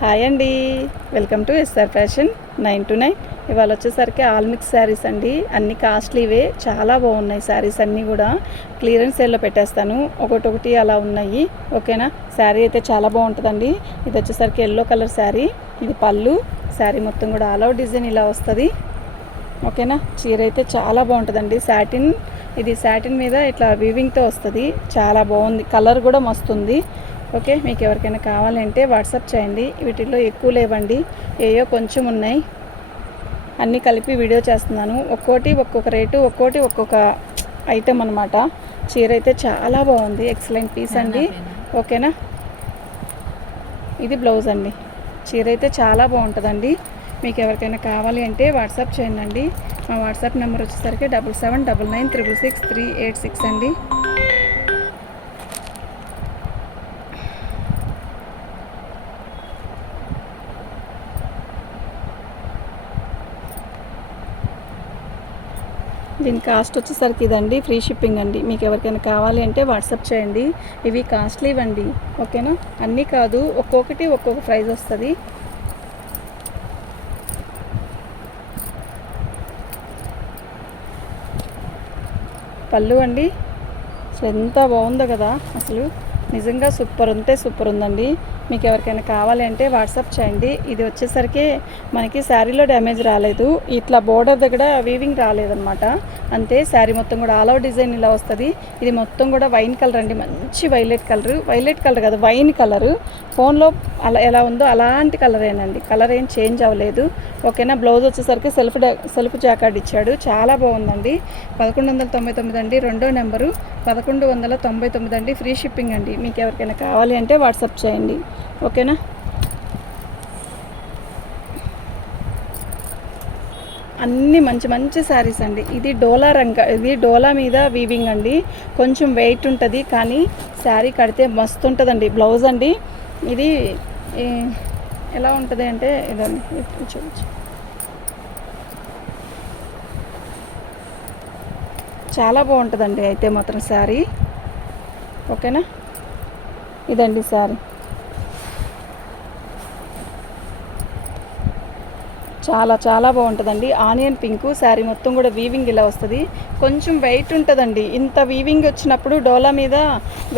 Hi అండి, welcome to SR fashion 9 to 9. ఇవాళ వచ్చేసరికి ఆల్ మిక్స్ శారీస్ అండి. అన్ని కాస్ట్లీవే, చాలా బాగున్నాయి శారీస్ అన్నీ కూడా. క్లియరెన్స్ సేల్లో పెట్టేస్తాను, ఒకటి అలా ఉన్నాయి. ఓకేనా. శారీ అయితే చాలా బాగుంటుందండి. ఇది వచ్చేసరికి ఎల్లో కలర్ శారీ. ఇది పళ్ళు. శారీ మొత్తం కూడా ఆల్ అవుట్ డిజైన్ ఇలా వస్తుంది. ఓకేనా. చీర అయితే చాలా బాగుంటుందండి. సాటిన్, ఇది సాటిన్ మీద ఇట్లా వీవింగ్తో వస్తుంది. చాలా బాగుంది, కలర్ కూడా మస్తుంది. ఓకే, మీకు ఎవరికైనా కావాలంటే వాట్సాప్ చేయండి. వీటిల్లో ఎక్కువ లేవండి, ఏయో కొంచెం ఉన్నాయి. అన్నీ కలిపి వీడియో చేస్తున్నాను. ఒక్కోటి ఒక్కొక్క రేటు, ఒక్కోటి ఒక్కొక్క ఐటెం అనమాట. చీర అయితే చాలా బాగుంది, ఎక్సలెంట్ పీస్ అండి. ఓకేనా. ఇది బ్లౌజ్ అండి. చీర అయితే చాలా బాగుంటుందండి. మీకు ఎవరికైనా కావాలి అంటే వాట్సాప్ చేయండి. మా వాట్సాప్ నెంబర్ వచ్చేసరికి 7799666386 అండి. దీని కాస్ట్ వచ్చేసరికి ఇదండి, ఫ్రీ షిప్పింగ్ అండి. మీకు ఎవరికైనా కావాలి అంటే వాట్సాప్ చేయండి. ఇవి కాస్ట్లీ అండి. ఓకేనా. అన్నీ కాదు, ఒక్కొక్కటి ఒక్కొక్క ప్రైస్ వస్తుంది. పళ్ళు అండి, అసలు ఎంత బాగుందో కదా, అసలు నిజంగా సూపర్ ఉందండి. మీకు ఎవరికైనా కావాలి అంటే వాట్సాప్ చేయండి. ఇది వచ్చేసరికి మనకి శారీలో డ్యామేజ్ రాలేదు, ఇట్లా బోర్డర్ దగ్గర వీవింగ్ రాలేదన్నమాట. అంతే. శారీ మొత్తం కూడా ఆల్ అవుట్ డిజైన్ ఇలా వస్తుంది. ఇది మొత్తం కూడా వైన్ కలర్ అండి, మంచి వైలెట్ కలర్ కదా, వైన్ కలరు. ఫోన్లో అలా ఎలా ఉందో అలాంటి కలరేనండి, కలర్ ఏం చేంజ్ అవ్వలేదు. ఓకేనా. బ్లౌజ్ వచ్చేసరికి సెల్ఫ్ జాకెట్ ఇచ్చాడు, చాలా బాగుందండి. 1199 అండి. రెండో నెంబరు 1199 అండి. ఫ్రీ షిప్పింగ్ అండి. మీకు ఎవరికైనా కావాలి అంటే వాట్సాప్ చేయండి. ఓకేనా. అన్నీ మంచి శారీస్ అండి. ఇది డోలా మీద వీవింగ్ అండి. కొంచెం వెయిట్ ఉంటుంది, కానీ శారీ కడితే మస్తు ఉంటుందండి. బ్లౌజ్ అండి. ఇది ఎలా ఉంటుంది అంటే ఇదండి, చూడచ్చు, చాలా బాగుంటుందండి. అయితే మాత్రం శారీ. ఓకేనా. ఇదండి శారీ, చాలా బాగుంటుందండి. Onion pink. శారీ మొత్తం కూడా వీవింగ్ ఇలా వస్తుంది. కొంచెం వెయిట్ ఉంటుందండి. ఇంత వీవింగ్ వచ్చినప్పుడు డోలా మీద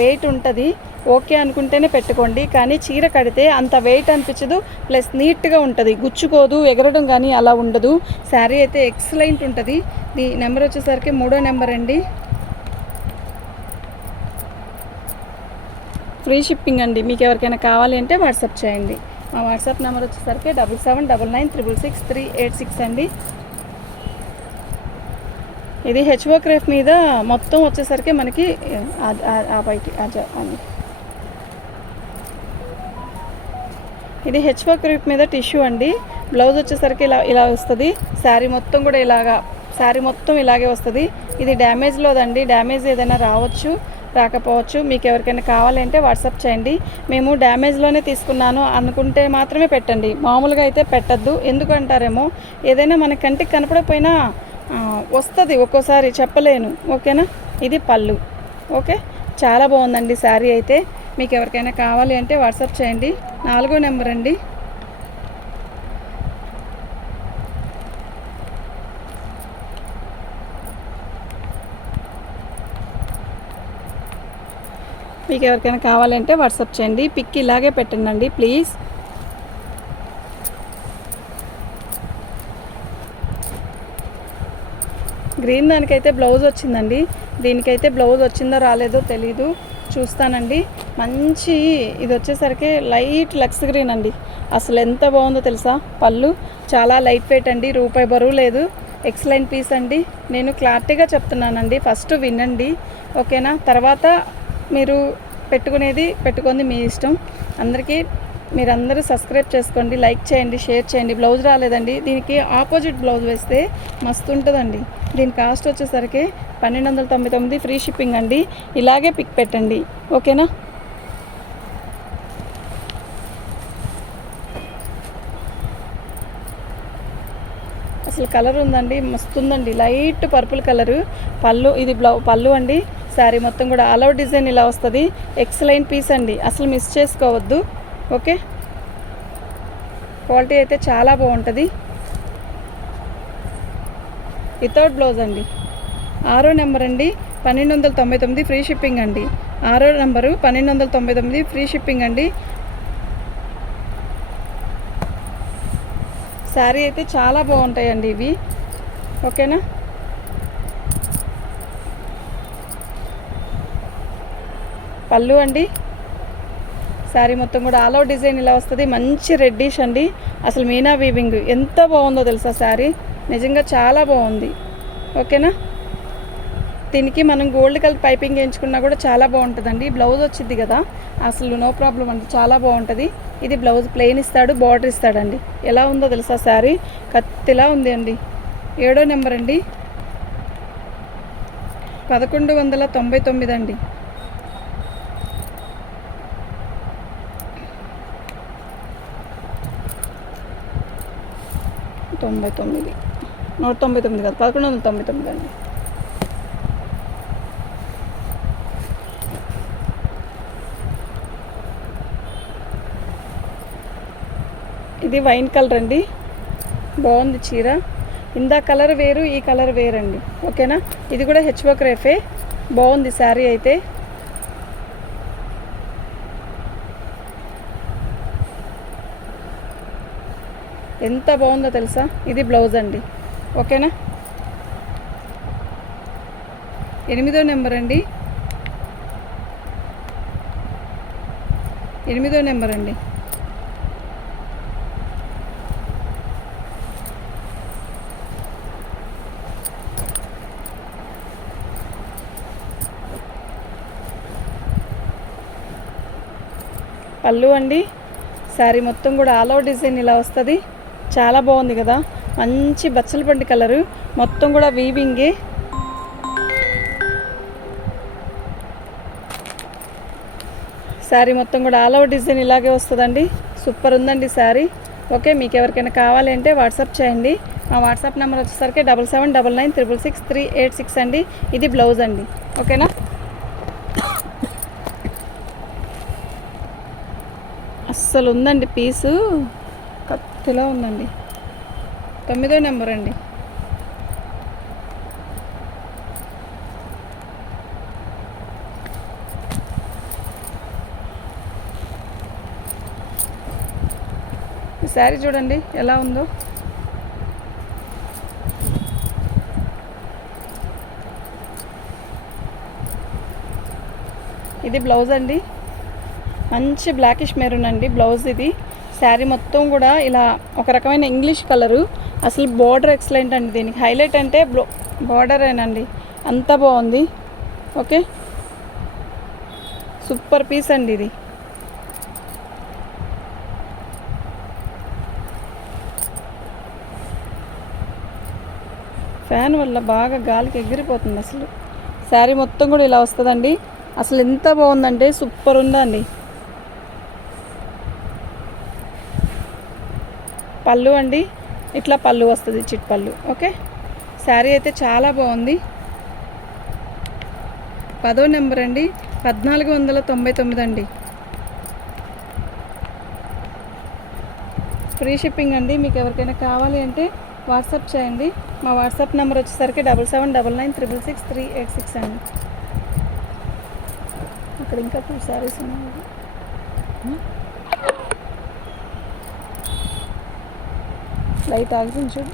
వెయిట్ ఉంటుంది. ఓకే అనుకుంటేనే పెట్టుకోండి, కానీ చీర కడితే అంత వెయిట్ అనిపించదు, ప్లస్ నీట్గా ఉంటుంది, గుచ్చుకోదు, ఎగరడం కానీ అలా ఉండదు. శారీ అయితే ఎక్సలెంట్ ఉంటుంది. ఈ నెంబర్ వచ్చేసరికి 3వ నెంబర్ అండి. ఫ్రీ షిప్పింగ్ అండి. మీకు ఎవరికైనా కావాలి అంటే వాట్సాప్ చేయండి. మా వాట్సాప్ నెంబర్ వచ్చేసరికి 7799666386 అండి. ఇది హెచ్ఓ క్రేప్ మీద మొత్తం వచ్చేసరికి మనకి ఇది హెచ్ఓ క్రేప్ మీద టిష్యూ అండి. బ్లౌజ్ వచ్చేసరికి ఇలా వస్తుంది. శారీ మొత్తం కూడా శారీ మొత్తం ఇలాగే వస్తుంది. ఇది డ్యామేజ్లోదండి, డ్యామేజ్ ఏదైనా రాకపోవచ్చు. మీకు ఎవరికైనా కావాలంటే వాట్సాప్ చేయండి. మేము డ్యామేజ్లోనే తీసుకున్నాను అనుకుంటే మాత్రమే పెట్టండి, మామూలుగా అయితే పెట్టద్దు. ఎందుకంటారేమో, ఏదైనా మన కంటికి కనపడకపోయినా వస్తుంది ఒక్కోసారి, చెప్పలేను. ఓకేనా. ఇది పళ్ళు. ఓకే, చాలా బాగుందండి శారీ అయితే. మీకు ఎవరికైనా కావాలి అంటే వాట్సాప్ చేయండి. 4వ నెంబర్ అండి. మీకు ఎవరికైనా కావాలంటే వాట్సాప్ చేయండి. పిక్ ఇలాగే పెట్టండి ప్లీజ్. గ్రీన్ దానికైతే బ్లౌజ్ వచ్చిందండి. దీనికైతే బ్లౌజ్ వచ్చిందో రాలేదో తెలీదు, చూస్తానండి. మంచి, ఇది వచ్చేసరికి లైట్ లక్స్ గ్రీన్ అండి. అసలు ఎంత బాగుందో తెలుసా. పళ్ళు చాలా లైట్ వెయిట్ అండి, రూపాయి బరువు లేదు. ఎక్సలెంట్ పీస్ అండి. నేను క్లారిటీగా చెప్తున్నానండి, ఫస్ట్ వినండి. ఓకేనా. తర్వాత మీరు పెట్టుకుంది మీ ఇష్టం. మీరందరూ సబ్స్క్రైబ్ చేసుకోండి, లైక్ చేయండి, షేర్ చేయండి. బ్లౌజ్ రాలేదండి, దీనికి ఆపోజిట్ బ్లౌజ్ వేస్తే మస్తు ఉంటుందండి. దీని కాస్ట్ వచ్చేసరికి 1299 ఫ్రీ షిప్పింగ్ అండి. ఇలాగే పిక్ పెట్టండి. ఓకేనా. అసలు కలర్ ఉందండి, మస్తుందండి, లైట్ పర్పుల్ కలరు. పళ్ళు, ఇది పళ్ళు అండి. శారీ మొత్తం కూడా ఆల్ అవుట్ డిజైన్ ఇలా వస్తుంది. ఎక్సలెంట్ పీస్ అండి, అసలు మిస్ చేసుకోవద్దు. ఓకే. క్వాలిటీ అయితే చాలా బాగుంటుంది. వితౌట్ బ్లౌజ్ అండి. 6వ నెంబర్ అండి, 1299 ఫ్రీ షిప్పింగ్ అండి. 6వ నెంబరు 1299 ఫ్రీ షిప్పింగ్ అండి. శారీ అయితే చాలా బాగుంటాయండి ఇవి. ఓకేనా. పళ్ళు అండి, శారీ మొత్తం కూడా ఆల్ ఓవర్ డిజైన్ ఇలా వస్తుంది. మంచి రెడ్డిష్ అండి. అసలు మీనా వీవింగ్ ఎంత బాగుందో తెలుసా శారీ, నిజంగా చాలా బాగుంది. ఓకేనా. దీనికి మనం గోల్డ్ కలర్ పైపింగ్ వేయించుకున్నా కూడా చాలా బాగుంటుందండి. బ్లౌజ్ వచ్చింది కదా, అసలు నో ప్రాబ్లం అండి, చాలా బాగుంటుంది. ఇది బ్లౌజ్ ప్లెయిన్ ఇస్తాడు, బార్డర్ ఇస్తాడండి. ఎలా ఉందో తెలుసా శారీ, కత్తిలా ఉంది అండి. 7వ నెంబర్ అండి, 1199 అండి. $99 199 కాదు, 1199 అండి. ఇది వైన్ కలర్ అండి, బాగుంది చీర. ఇందా కలర్ వేరు, ఈ కలర్ వేరండి. ఓకేనా. ఇది కూడా హెచ్ వర్క్ రేఫే, బాగుంది శారీ అయితే. ఎంత బాగుందో తెలుసా. ఇది బ్లౌజ్ అండి. ఓకేనా. 8వ నెంబర్ అండి, 8వ నెంబర్ అండి. పళ్ళు అండి, శారీ మొత్తం కూడా ఆల్ ఓవర్ డిజైన్ ఇలా వస్తుంది. చాలా బాగుంది కదా, మంచి బచ్చల పండు కలరు, మొత్తం కూడా వీవింగే. శారీ మొత్తం కూడా ఆల్ ఓవర్ డిజైన్ ఇలాగే వస్తుందండి. సూపర్ ఉందండి శారీ. ఓకే, మీకు ఎవరికైనా కావాలి అంటే వాట్సాప్ చేయండి. మా వాట్సాప్ నెంబర్ వచ్చేసరికి 7799663886 అండి. ఇది బ్లౌజ్ అండి. ఓకేనా. అస్సలు ఉందండి పీసు, కత్తిలా ఉందండి. 9వ నెంబర్ అండి, ఈ శారీ చూడండి ఎలా ఉందో. ఇది బ్లౌజ్ అండి, మంచి బ్లాకిష్ మెరూన్ అండి బ్లౌజ్ ఇది. శారీ మొత్తం కూడా ఇలా ఒక రకమైన ఇంగ్లీష్ కలరు. అసలు బార్డర్ ఎక్సలెంట్ అండి. దీనికి హైలైట్ అంటే బార్డర్ ఏనండి, అంత బాగుంది. ఓకే, సూపర్ పీస్ అండి ఇది. ఫ్యాన్ వల్ల బాగా గాలికి ఎగిరిపోతుంది అసలు. శారీ మొత్తం కూడా ఇలా వస్తుందండి. అసలు ఎంత బాగుందంటే సూపర్ ఉందండి. పళ్ళు అండి, ఇట్లా పళ్ళు వస్తుంది, చిట్ పళ్ళు. ఓకే, శారీ అయితే చాలా బాగుంది. 10వ నెంబర్ అండి, 1499 అండి. ఫ్రీ షిప్పింగ్ అండి. మీకు ఎవరికైనా కావాలి అంటే వాట్సాప్ చేయండి. మా వాట్సాప్ నెంబర్ వచ్చేసరికి 7799666386 అండి. అక్కడ ఇంకా 2 శారీస్ ఉన్నాయి. లైట్ ఆగుతుంది చూడు.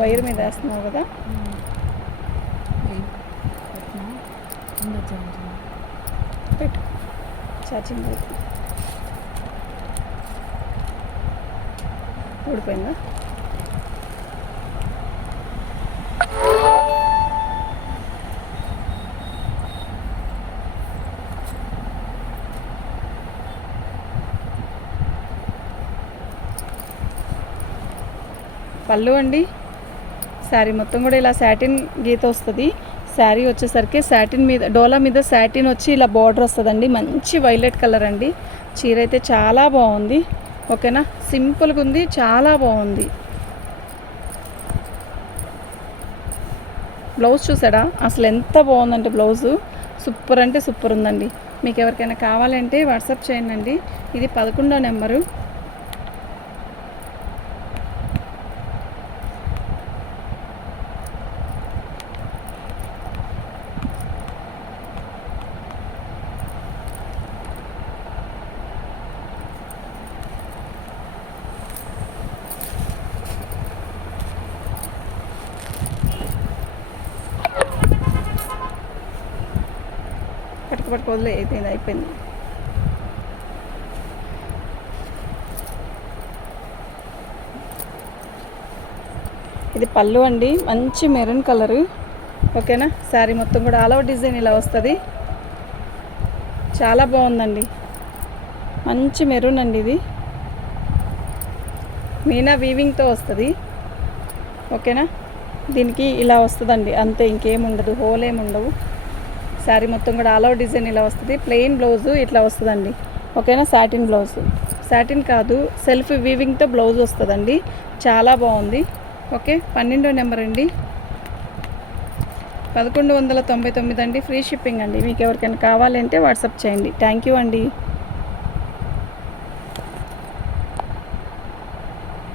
వైర్ మీద వేస్తున్నావు కదా, పెట్టు ఛార్జింగ్ పెట్టి. ఊడిపోయిందా? పళ్ళు అండి, శారీ మొత్తం కూడా ఇలా సాటిన్ గీత వస్తుంది. శారీ వచ్చేసరికి సాటిన్ మీద, డోలా మీద సాటిన్ వచ్చి ఇలా బార్డర్ వస్తుందండి. మంచి వైలెట్ కలర్ అండి. చీర అయితే చాలా బాగుంది. ఓకేనా, సింపుల్గా ఉంది, చాలా బాగుంది. బ్లౌజ్ చూసాడా, అసలు ఎంత బాగుందంటే బ్లౌజు సూపర్ అంటే సూపర్ ఉందండి. మీకు ఎవరికైనా కావాలంటే వాట్సాప్ చేయండి. ఇది 11వ నెంబరు. పట్టుకు వదిలే, అయిపోయింది. ఇది పళ్ళు అండి, మంచి మెరూన్ కలరు. ఓకేనా, శారీ మొత్తం కూడా ఆల్ ఓవర్ డిజైన్ ఇలా వస్తుంది. చాలా బాగుందండి, మంచి మెరూన్ అండి. ఇది మీనా వీవింగ్తో వస్తుంది. ఓకేనా, దీనికి ఇలా వస్తుందండి అంతే, ఇంకేముండదు, హోల్ ఏముండవు. శారీ మొత్తం కూడా ఆల్ ఓవర్ డిజైన్ ఇలా వస్తుంది. ప్లెయిన్ బ్లౌజు ఇట్లా వస్తుందండి. ఓకేనా, సాటిన్ బ్లౌజు, సాటిన్ కాదు సెల్ఫ్ వీవింగ్తో బ్లౌజ్ వస్తుందండి. చాలా బాగుంది. ఓకే, 12వ నెంబర్ అండి, 1199 అండి. ఫ్రీ షిప్పింగ్ అండి. మీకు ఎవరికైనా కావాలంటే వాట్సాప్ చేయండి. థ్యాంక్ యూ అండి.